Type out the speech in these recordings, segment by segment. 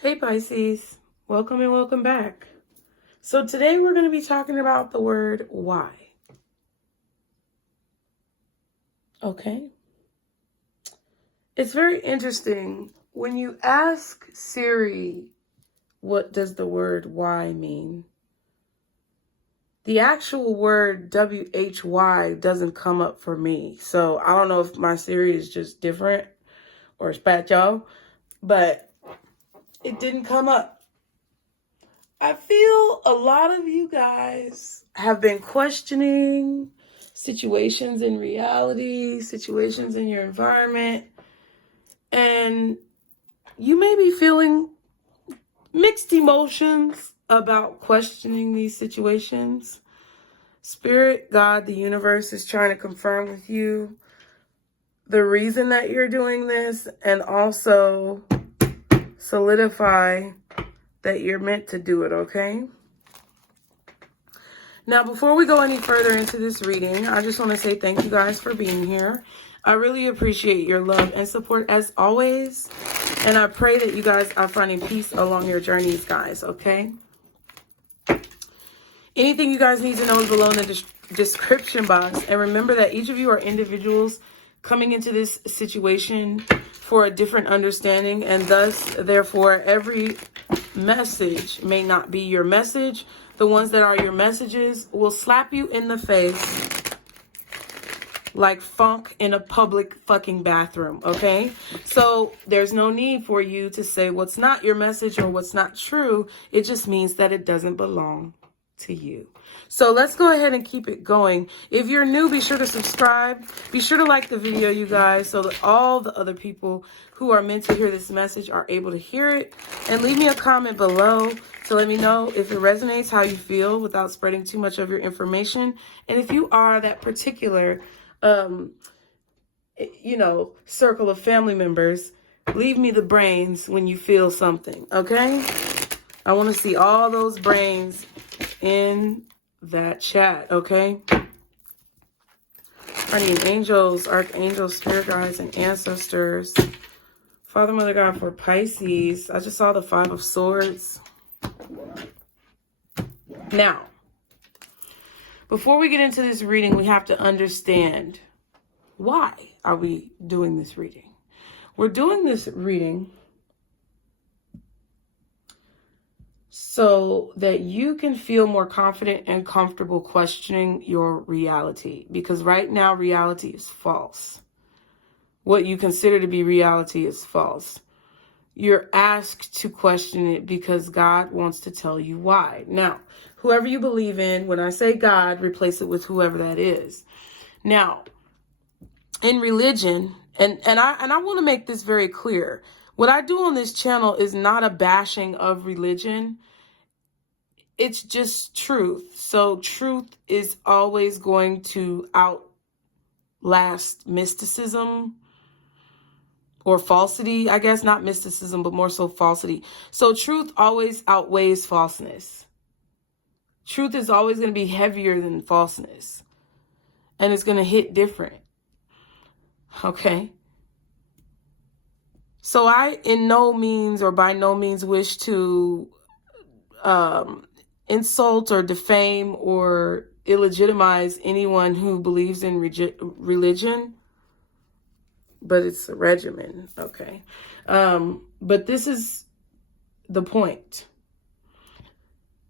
Hey Pisces, welcome and welcome back. So today we're going to be talking about the word why. Okay. It's very interesting when you ask Siri, what does the word why mean? The actual word WHY doesn't come up for me. So I don't know if my Siri is just different or spatcho, but it didn't come up. I feel a lot of you guys have been questioning situations in reality, situations in your environment, and you may be feeling mixed emotions about questioning these situations. Spirit, God, the universe is trying to confirm with you the reason that you're doing this and also solidify that you're meant to do it, okay? Now, before we go any further into this reading, I just want to say thank you guys for being here. I really appreciate your love and support as always. And I pray that you guys are finding peace along your journeys, guys, okay? Anything you guys need to know is below in the description box. And remember that each of you are individuals coming into this situation for a different understanding. And thus, therefore, every message may not be your message. The ones that are your messages will slap you in the face like funk in a public fucking bathroom, okay? So there's no need for you to say what's not your message or what's not true. It just means that it doesn't belong to you. So let's go ahead and keep it going. If you're new, be sure to subscribe. Be sure to like the video, you guys, so that all the other people who are meant to hear this message are able to hear it. And leave me a comment below to let me know if it resonates, how you feel without spreading too much of your information. And if you are that particular, circle of family members, leave me the brains when you feel something, okay? I want to see all those brains in that chat, okay? Guardian angels, archangels, spirit guides, and ancestors. Father, Mother, God, for Pisces. I just saw the 5 of Swords. Now, before we get into this reading, we have to understand, why are we doing this reading? We're doing this reading so that you can feel more confident and comfortable questioning your reality. Because right now, reality is false. What you consider to be reality is false. You're asked to question it because God wants to tell you why. Now, whoever you believe in, when I say God, replace it with whoever that is. Now, in religion, and I want to make this very clear. What I do on this channel is not a bashing of religion. It's just truth. So truth is always going to outlast mysticism or falsity, I guess. Not mysticism, but more so falsity. So truth always outweighs falseness. Truth is always going to be heavier than falseness. And it's going to hit different. Okay? So I in no means or by no means wish to insult or defame or illegitimize anyone who believes in religion, but it's a regimen, okay? But this is the point.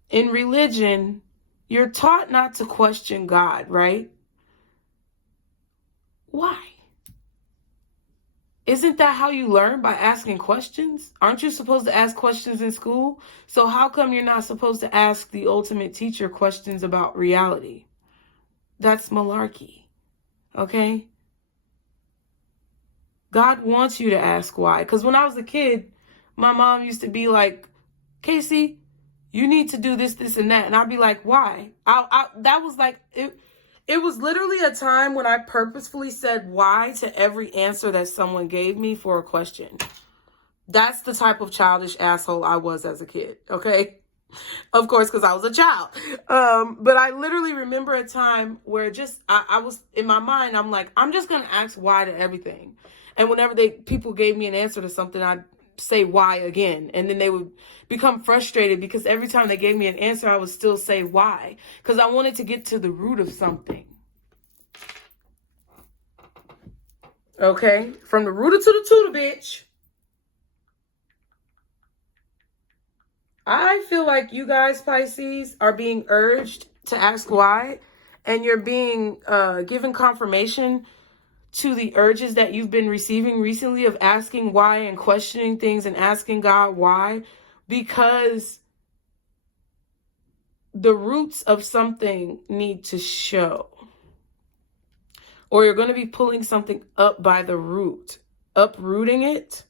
In religion, you're taught not to question God, right? Why? Isn't that how you learn, by asking questions? Aren't you supposed to ask questions in school? So how come you're not supposed to ask the ultimate teacher questions about reality? That's malarkey, okay? God wants you to ask why. Because when I was a kid, my mom used to be like, Casey, you need to do this, this, and that. And I'd be like, why? That was like... It was literally a time when I purposefully said why to every answer that someone gave me for a question. That's the type of childish asshole I was as a kid, okay? Of course, because I was a child. But I literally remember a time where I was, in my mind, I'm like, I'm just going to ask why to everything. And whenever people gave me an answer to something, I'd say why again. And then they would become frustrated because every time they gave me an answer, I would still say why. Because I wanted to get to the root of something. Okay? From the rooter to the tutor, bitch. I feel like you guys, Pisces, are being urged to ask why. And you're being given confirmation to the urges that you've been receiving recently of asking why and questioning things and asking God why, because the roots of something need to show, or you're going to be pulling something up by the root, uprooting it.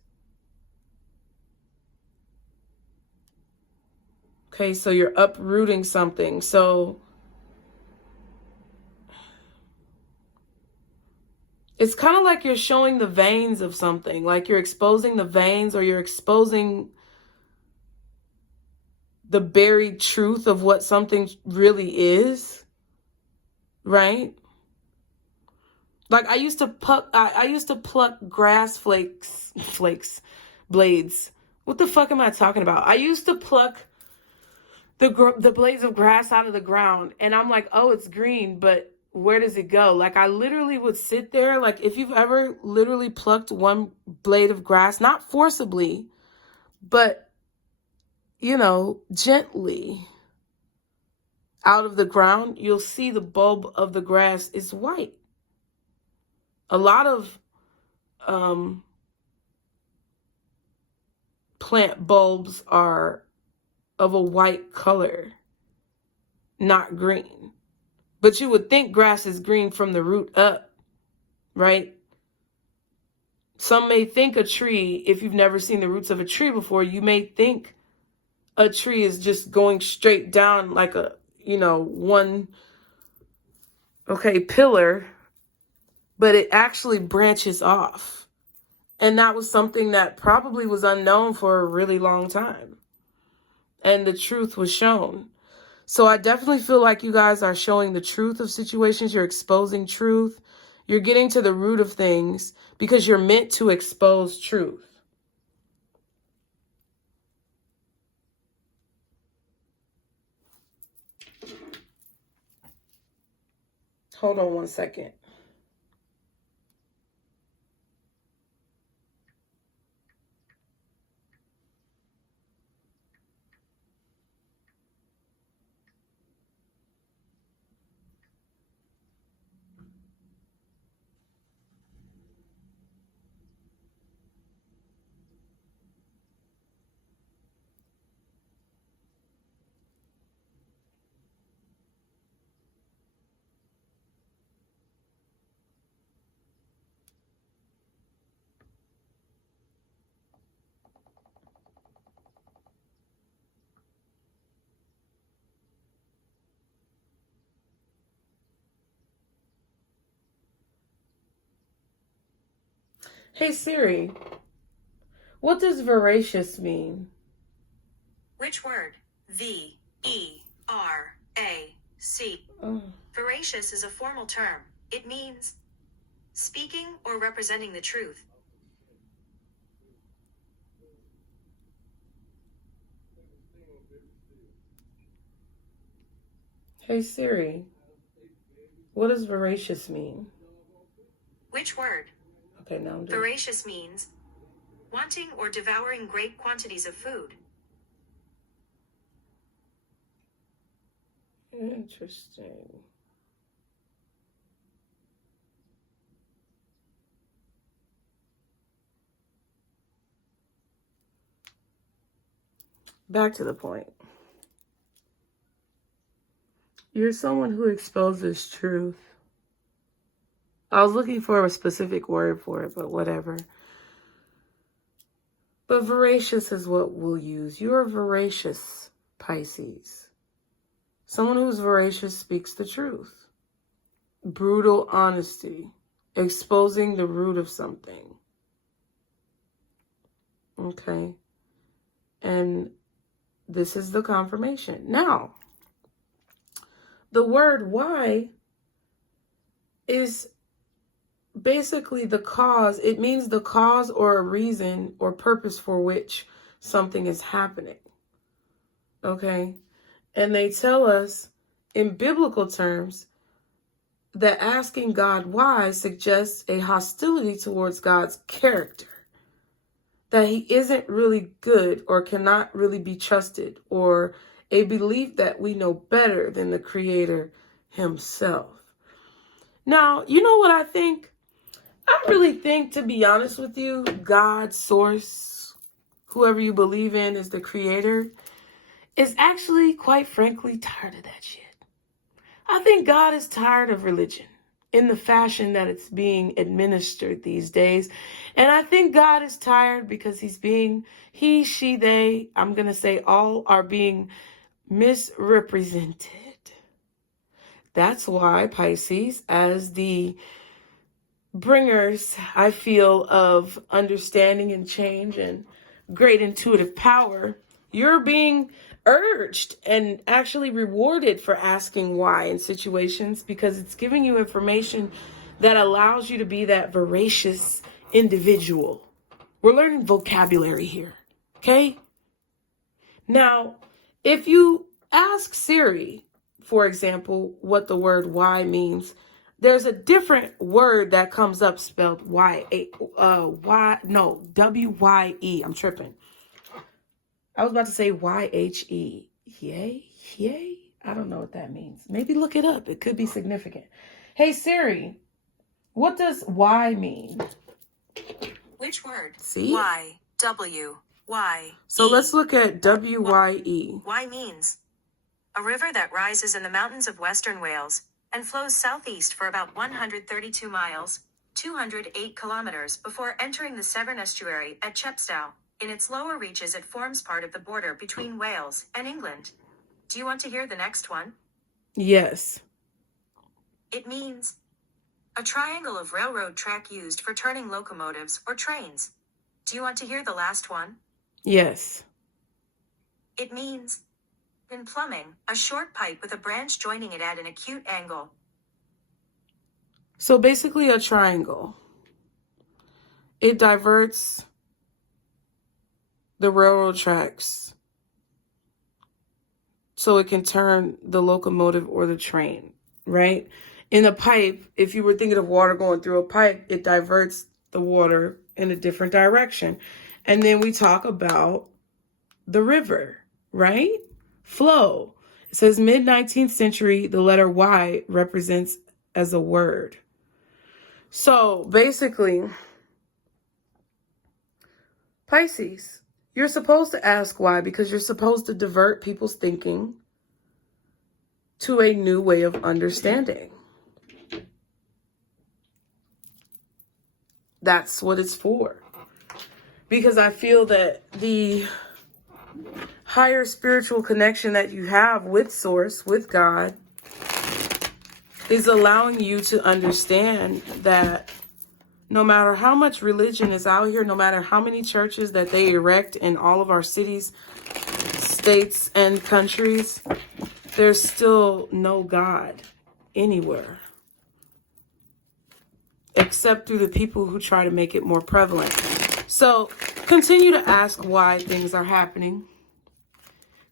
Okay, so you're uprooting something. So it's kind of like you're showing the veins of something, like you're exposing the veins, or you're exposing the buried truth of what something really is, right? Like I used to pluck grass blades. What the fuck am I talking about? I used to pluck the blades of grass out of the ground, and I'm like, oh, it's green, but where does it go? Like I literally would sit there. Like if you've ever literally plucked one blade of grass, not forcibly, but you know, gently out of the ground, you'll see the bulb of the grass is white. A lot of plant bulbs are of a white color, not green. But you would think grass is green from the root up, right? Some may think a tree, if you've never seen the roots of a tree before, you may think a tree is just going straight down like a, you know, one, okay, pillar, but it actually branches off. And that was something that probably was unknown for a really long time. And the truth was shown. So I definitely feel like you guys are showing the truth of situations. You're exposing truth. You're getting to the root of things because you're meant to expose truth. Hold on one second. Hey Siri, what does voracious mean? Which word? V-E-R-A-C. Oh. Veracious is a formal term. It means speaking or representing the truth. Hey Siri, what does voracious mean? Which word? Okay, now I'm doing it. Voracious means wanting or devouring great quantities of food. Interesting. Back to the point. You're someone who exposes truth. I was looking for a specific word for it, but whatever. But voracious is what we'll use. You're voracious, Pisces. Someone who's voracious speaks the truth. Brutal honesty. Exposing the root of something. Okay? And this is the confirmation. Now, the word why is basically the cause. It means the cause or a reason or purpose for which something is happening. Okay? And they tell us in biblical terms that asking God why suggests a hostility towards God's character, that he isn't really good or cannot really be trusted, or a belief that we know better than the Creator himself. Now, you know what I think? I really think, to be honest with you, God, source, whoever you believe in is the Creator, is actually, quite frankly, tired of that shit. I think God is tired of religion in the fashion that it's being administered these days. And I think God is tired because he, she, they, I'm going to say all are being misrepresented. That's why Pisces, as the bringers, I feel, of understanding and change and great intuitive power, you're being urged and actually rewarded for asking why in situations, because it's giving you information that allows you to be that voracious individual. We're learning vocabulary here, okay? Now, if you ask Siri, for example, what the word why means, there's a different word that comes up spelled W-Y-E. I'm tripping. I was about to say Y-H-E. Yay? I don't know what that means. Maybe look it up. It could be significant. Hey, Siri, what does Y mean? Which word? See? Y. W. Y. So let's look at W-Y-E. Y means a river that rises in the mountains of western Wales and flows southeast for about 132 miles, 208 kilometers before entering the Severn estuary at Chepstow. In its lower reaches, it forms part of the border between Wales and England. Do you want to hear the next one? Yes. It means a triangle of railroad track used for turning locomotives or trains. Do you want to hear the last one? Yes. It means, in plumbing, a short pipe with a branch joining it at an acute angle. So basically a triangle. It diverts the railroad tracks so it can turn the locomotive or the train, right? In a pipe, if you were thinking of water going through a pipe, it diverts the water in a different direction. And then we talk about the river, right? Flow. It says mid-19th century, the letter Y represents as a word. So basically, Pisces, you're supposed to ask why, because you're supposed to divert people's thinking to a new way of understanding. That's what it's for. Because I feel that the higher spiritual connection that you have with Source, with God, is allowing you to understand that no matter how much religion is out here, no matter how many churches that they erect in all of our cities, states, and countries, there's still no God anywhere. Except through the people who try to make it more prevalent. So continue to ask why things are happening.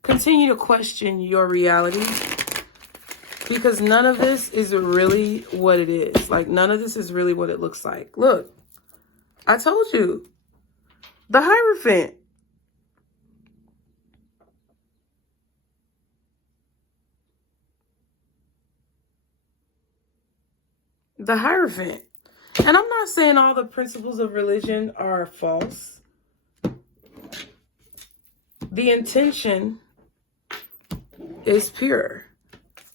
Continue to question your reality. Because none of this is really what it is. Like, none of this is really what it looks like. Look, I told you. The Hierophant. The Hierophant. And I'm not saying all the principles of religion are false. The intention is pure,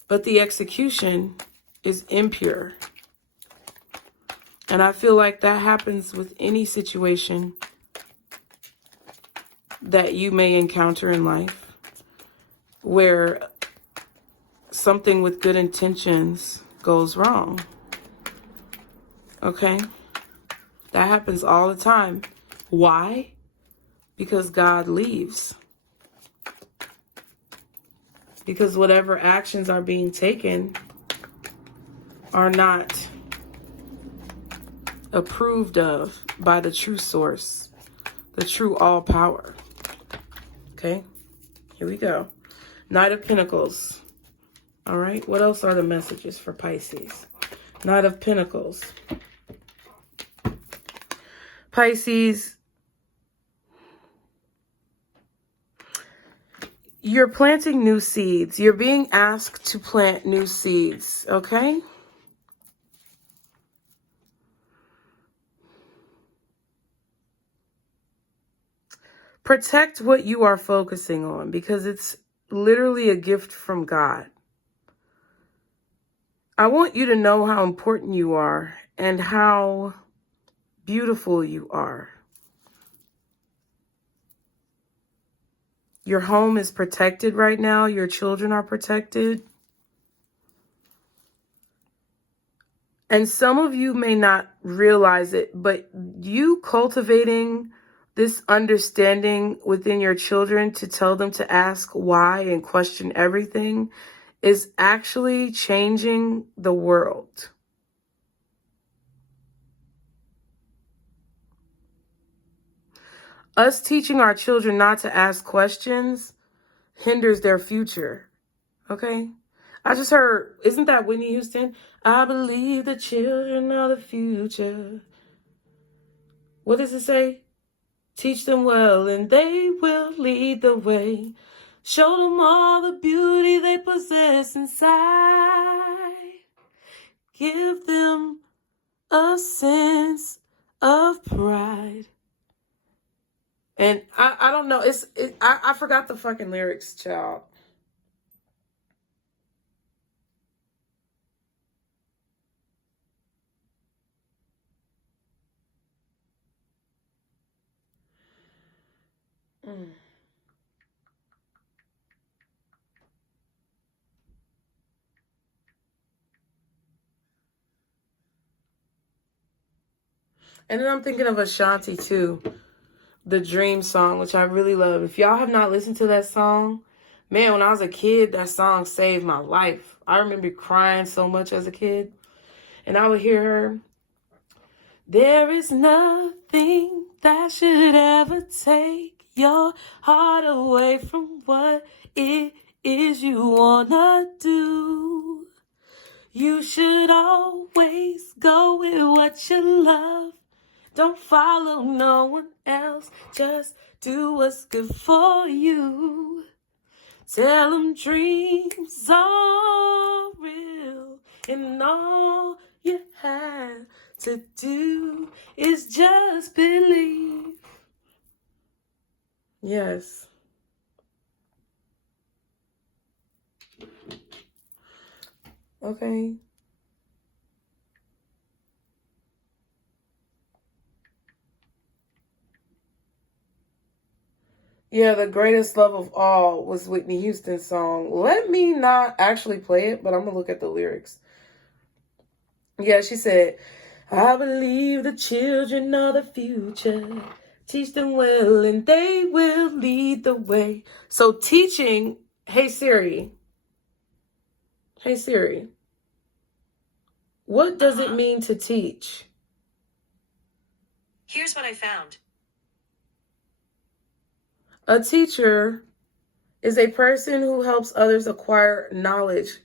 but the execution is impure. And I feel like that happens with any situation that you may encounter in life, where something with good intentions goes wrong. Okay? That happens all the time. Why? Because God leaves. Because whatever actions are being taken are not approved of by the true source, the true all power. Okay, here we go. Knight of Pentacles. All right, what else are the messages for Pisces? Knight of Pentacles. Pisces, you're planting new seeds. You're being asked to plant new seeds, okay? Protect what you are focusing on because it's literally a gift from God. I want you to know how important you are and how beautiful you are. Your home is protected right now. Your children are protected. And some of you may not realize it, but you cultivating this understanding within your children to tell them to ask why and question everything is actually changing the world. Us teaching our children not to ask questions hinders their future. Okay? I just heard, isn't that Whitney Houston? I believe the children are the future. What does it say? Teach them well and they will lead the way. Show them all the beauty they possess inside. Give them a sense of pride. And I don't know. I forgot the fucking lyrics, child. And then I'm thinking of Ashanti too. The Dream song, which I really love. If y'all have not listened to that song, man, when I was a kid, that song saved my life. I remember crying so much as a kid. And I would hear her. There is nothing that should ever take your heart away from what it is you wanna do. You should always go with what you love. Don't follow no one else. Just do what's good for you. Tell them dreams are real. And all you have to do is just believe. Yes. Okay. Yeah, the greatest love of all was Whitney Houston's song. Let me not actually play it, but I'm going to look at the lyrics. Yeah, she said, I believe the children are the future. Teach them well and they will lead the way. So teaching, hey Siri. Hey Siri. What does it mean to teach? Here's what I found. A teacher is a person who helps others acquire knowledge,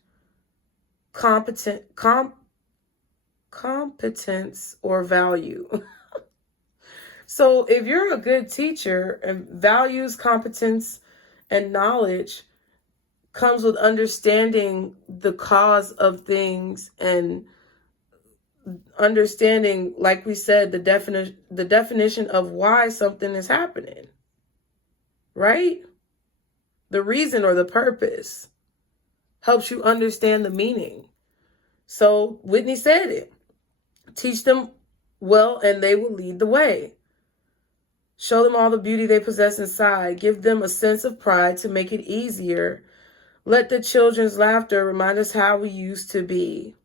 competence, or value. So if you're a good teacher and values, competence, and knowledge comes with understanding the cause of things and understanding, like we said, the definition of why something is happening, right? The reason or the purpose helps you understand the meaning. So Whitney said it. Teach them well and they will lead the way. Show them all the beauty they possess inside. Give them a sense of pride to make it easier. Let the children's laughter remind us how we used to be.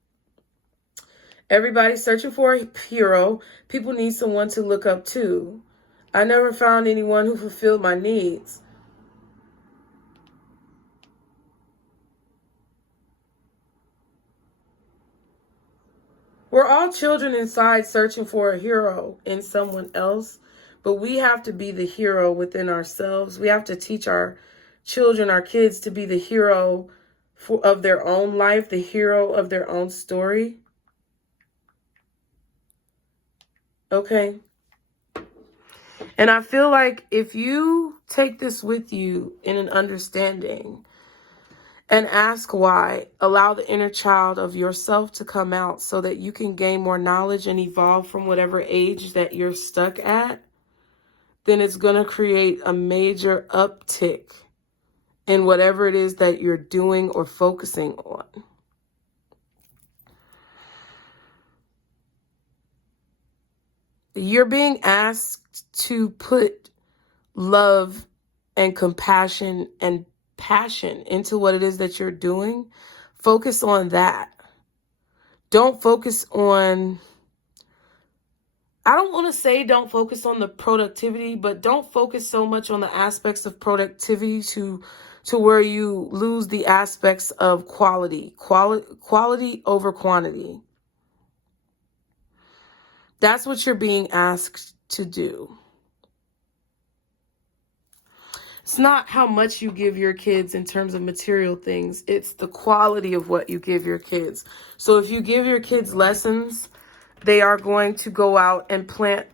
Everybody's searching for a hero. People need someone to look up to. I never found anyone who fulfilled my needs. We're all children inside searching for a hero in someone else, but we have to be the hero within ourselves. We have to teach our children, our kids, to be the hero of their own life, the hero of their own story. Okay? And I feel like if you take this with you in an understanding and ask why, allow the inner child of yourself to come out so that you can gain more knowledge and evolve from whatever age that you're stuck at, then it's going to create a major uptick in whatever it is that you're doing or focusing on. You're being asked to put love and compassion and passion into what it is that you're doing. Focus on that. Don't focus on, I don't want to say don't focus on the productivity, but don't focus so much on the aspects of productivity to where you lose the aspects of quality over quantity. That's what you're being asked to do. It's not how much you give your kids in terms of material things. It's the quality of what you give your kids. So if you give your kids lessons, they are going to go out and plant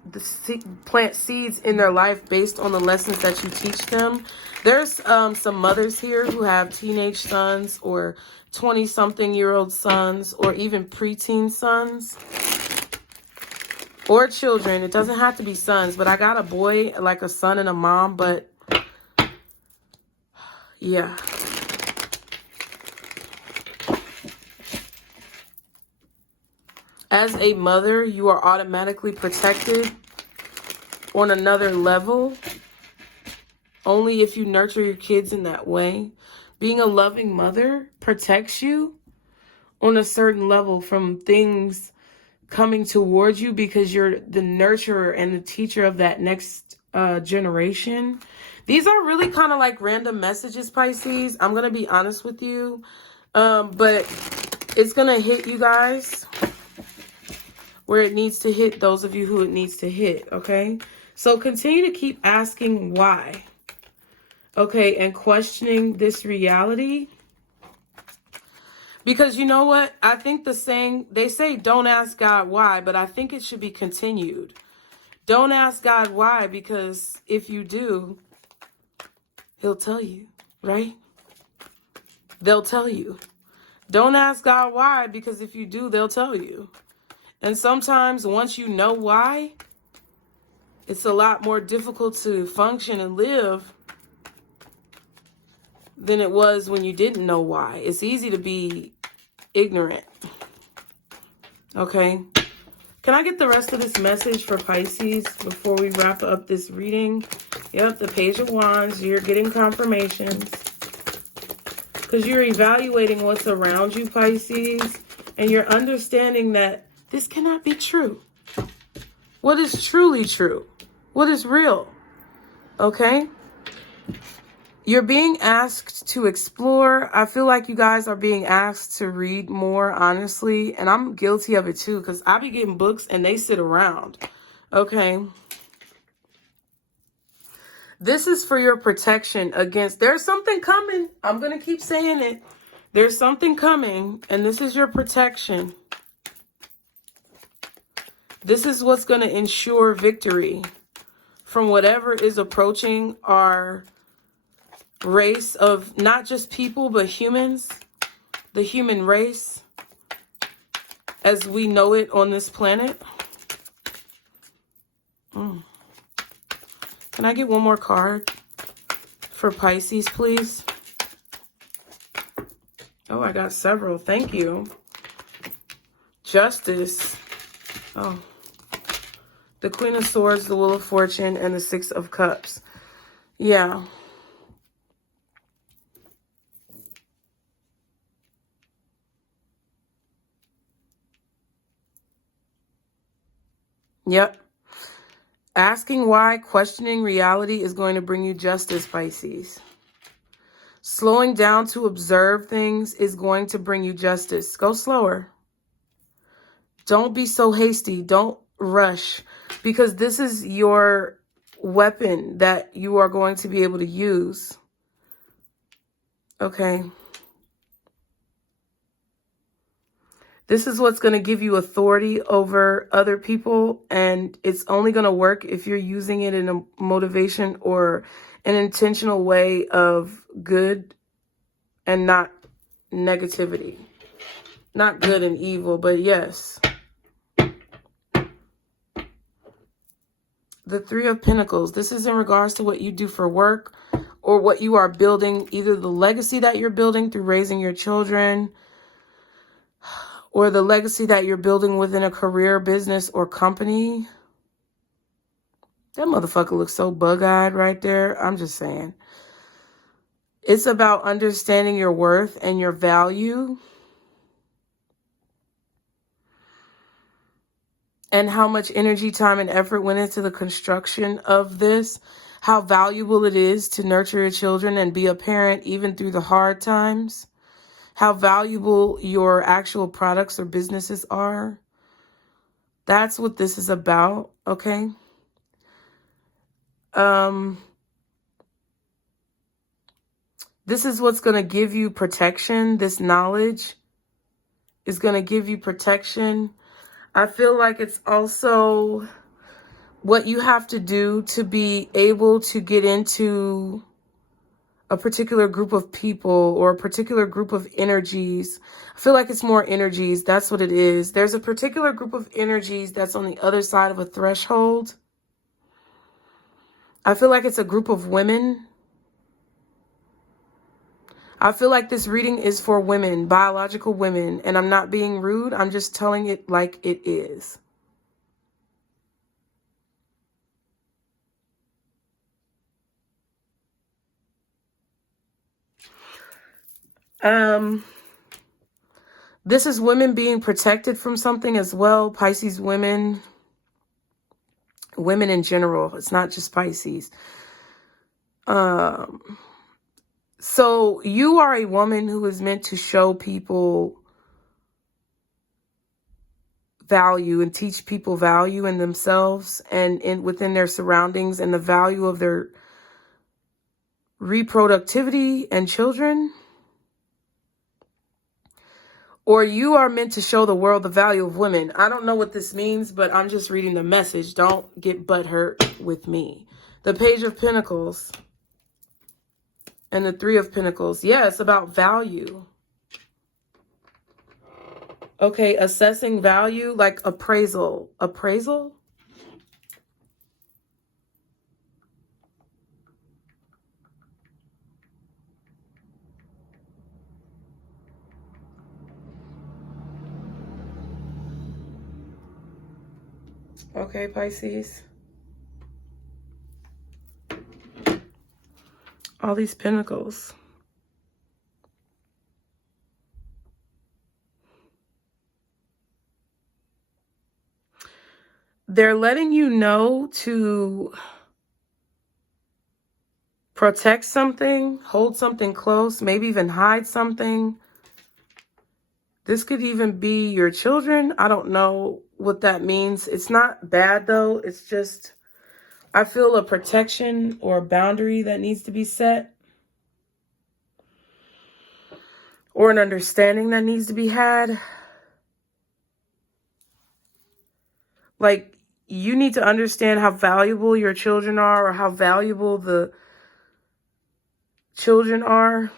seeds in their life based on the lessons that you teach them. There's some mothers here who have teenage sons or 20-something-year-old sons or even preteen sons or children. It doesn't have to be sons, but I got a boy, like a son and a mom, but yeah. As a mother, you are automatically protected on another level only if you nurture your kids in that way. Being a loving mother protects you on a certain level from things coming towards you because you're the nurturer and the teacher of that next generation. These are really kind of like random messages, Pisces. I'm going to be honest with you. But it's going to hit you guys where it needs to hit those of you who it needs to hit, okay? So continue to keep asking why, okay, and questioning this reality. Because you know what? I think the saying, they say don't ask God why, but I think it should be continued. Don't ask God why, because if you do, He'll tell you, right? They'll tell you. Don't ask God why, because if you do, they'll tell you. And sometimes once you know why, it's a lot more difficult to function and live than it was when you didn't know why. It's easy to be ignorant. Okay? Can I get the rest of this message for Pisces before we wrap up this reading? Yep, the Page of Wands. You're getting confirmations. Because you're evaluating what's around you, Pisces. And you're understanding that this cannot be true. What is truly true? What is real? Okay? You're being asked to explore. I feel like you guys are being asked to read more, honestly. And I'm guilty of it too, because I be getting books and they sit around. Okay? This is for your protection against, there's something coming. I'm going to keep saying it. There's something coming, and this is your protection. This is what's going to ensure victory from whatever is approaching our race of not just people, but humans, the human race as we know it on this planet. Can I get one more card for Pisces, please? Oh, I got several. Thank you. Justice. Oh. The Queen of Swords, the Wheel of Fortune, and the Six of Cups. Yeah. Yep. Asking why, questioning reality is going to bring you justice, Pisces. Slowing down to observe things is going to bring you justice. Go slower. Don't be so hasty. Don't rush, because this is your weapon that you are going to be able to use. Okay. This is what's going to give you authority over other people, and it's only going to work if you're using it in a motivation or an intentional way of good and not negativity. Not good and evil, but yes. The Three of Pentacles. This is in regards to what you do for work or what you are building, either the legacy that you're building through raising your children, or the legacy that you're building within a career, business, or company. That motherfucker looks so bug-eyed right there. I'm just saying. It's about understanding your worth and your value. And how much energy, time, and effort went into the construction of this. How valuable it is to nurture your children and be a parent even through the hard times. How valuable your actual products or businesses are. That's what this is about, okay? This is what's going to give you protection. This knowledge is going to give you protection. I feel like it's also what you have to do to be able to get into a particular group of people or a particular group of energies. I feel like it's more energies. That's what it is. There's a particular group of energies that's on the other side of a threshold. I feel like it's a group of women. I feel like this reading is for women, biological women, and I'm not being rude. I'm just telling it like it is. This is women being protected from something as well. Pisces women in general. It's not just Pisces. So you are a woman who is meant to show people value and teach people value in themselves and within their surroundings and the value of their reproductivity and children. Or you are meant to show the world the value of women. I don't know what this means, but I'm just reading the message. Don't get butthurt with me. The Page of Pentacles and the Three of Pentacles. Yeah, it's about value. Okay, assessing value, like appraisal. Appraisal? Okay, Pisces. All these pentacles. They're letting you know to protect something, hold something close, maybe even hide something. This could even be your children. I don't know what that means. It's not bad though. It's just, I feel a protection or a boundary that needs to be set. Or an understanding that needs to be had. Like, you need to understand how valuable your children are or how valuable the children are.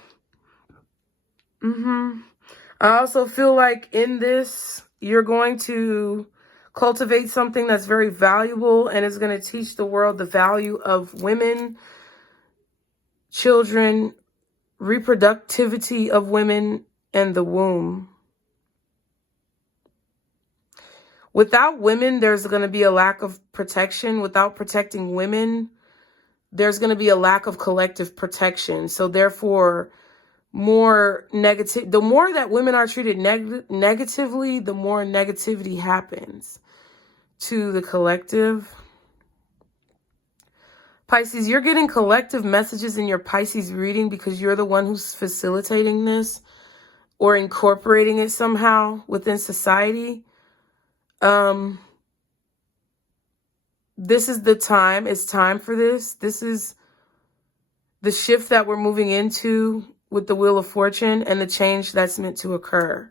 I also feel like in this, you're going to cultivate something that's very valuable and is going to teach the world the value of women, children, reproductivity of women, and the womb. Without women, there's going to be a lack of protection. Without protecting women, there's going to be a lack of collective protection. So therefore, more negative. The more that women are treated negatively, the more negativity happens to the collective. Pisces, you're getting collective messages in your Pisces reading because you're the one who's facilitating this or incorporating it somehow within society. This is the time. It's time for this. This is the shift that we're moving into with the Wheel of Fortune and the change that's meant to occur.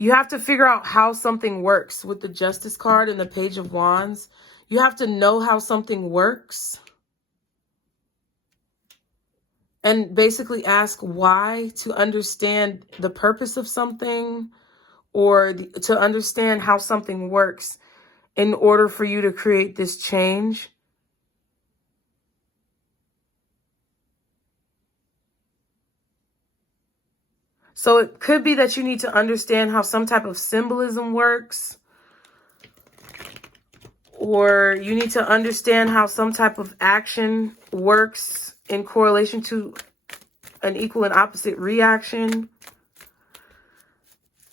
You have to figure out how something works with the Justice card and the Page of Wands. You have to know how something works and basically ask why to understand the purpose of something, or to understand how something works in order for you to create this change. So it could be that you need to understand how some type of symbolism works, or you need to understand how some type of action works in correlation to an equal and opposite reaction.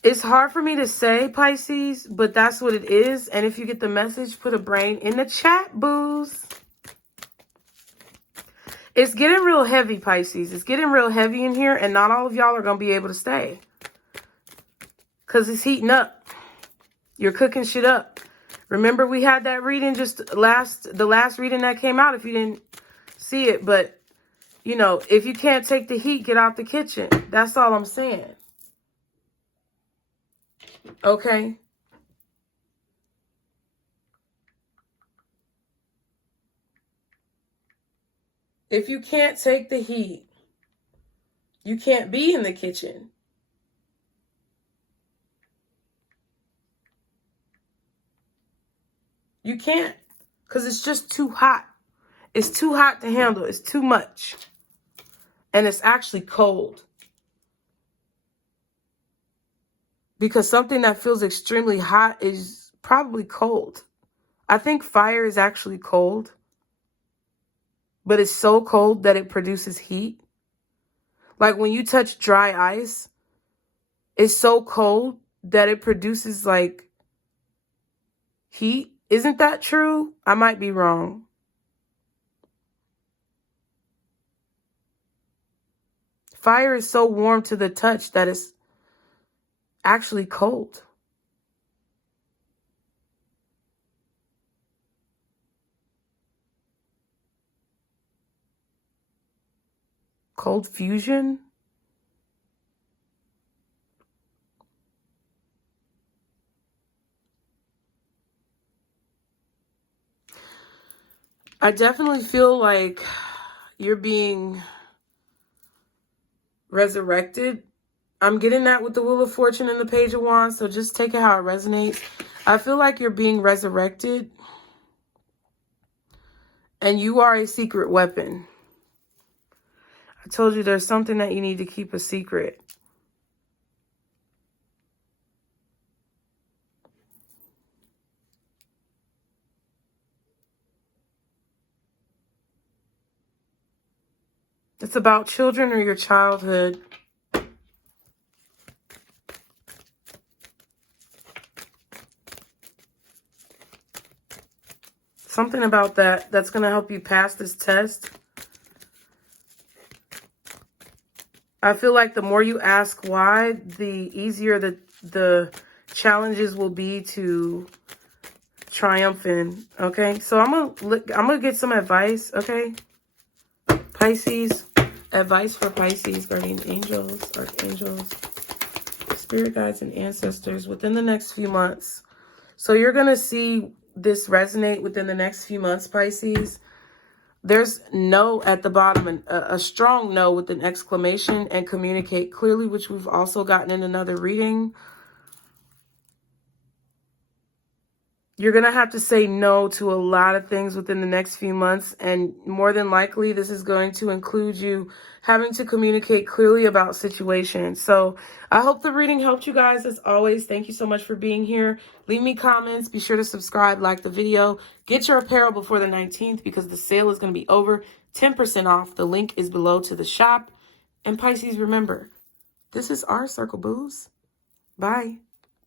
It's hard for me to say, Pisces, but that's what it is. And if you get the message, put a brain in the chat, booze. It's getting real heavy, Pisces. It's getting real heavy in here, and not all of y'all are going to be able to stay. Because it's heating up. You're cooking shit up. Remember, we had that reading just the last reading that came out, if you didn't see it. But, you know, if you can't take the heat, get out the kitchen. That's all I'm saying. Okay? If you can't take the heat, you can't be in the kitchen. You can't, because it's just too hot. It's too hot to handle. It's too much. And it's actually cold. Because something that feels extremely hot is probably cold. I think fire is actually cold. But it's so cold that it produces heat. Like when you touch dry ice, it's so cold that it produces like heat. Isn't that true? I might be wrong. Fire is so warm to the touch that it's actually cold. Cold fusion? I definitely feel like you're being resurrected. I'm getting that with the Wheel of Fortune and the Page of Wands, so just take it how it resonates. I feel like you're being resurrected, and you are a secret weapon. I told you there's something that you need to keep a secret. It's about children or your childhood. Something about that's going to help you pass this test. I feel like the more you ask why, the easier the challenges will be to triumph in. Okay, so I'm gonna get some advice. Okay, Pisces, advice for Pisces, guardian angels, archangels, spirit guides, and ancestors within the next few months. So you're gonna see this resonate within the next few months, Pisces. There's no at the bottom, and a strong no with an exclamation, and communicate clearly, which we've also gotten in another reading. You're going to have to say no to a lot of things within the next few months. And more than likely, this is going to include you having to communicate clearly about situations. So I hope the reading helped you guys. As always, thank you so much for being here. Leave me comments. Be sure to subscribe, like the video. Get your apparel before the 19th because the sale is going to be over. 10% off. The link is below to the shop. And Pisces, remember, this is our circle, booze. Bye.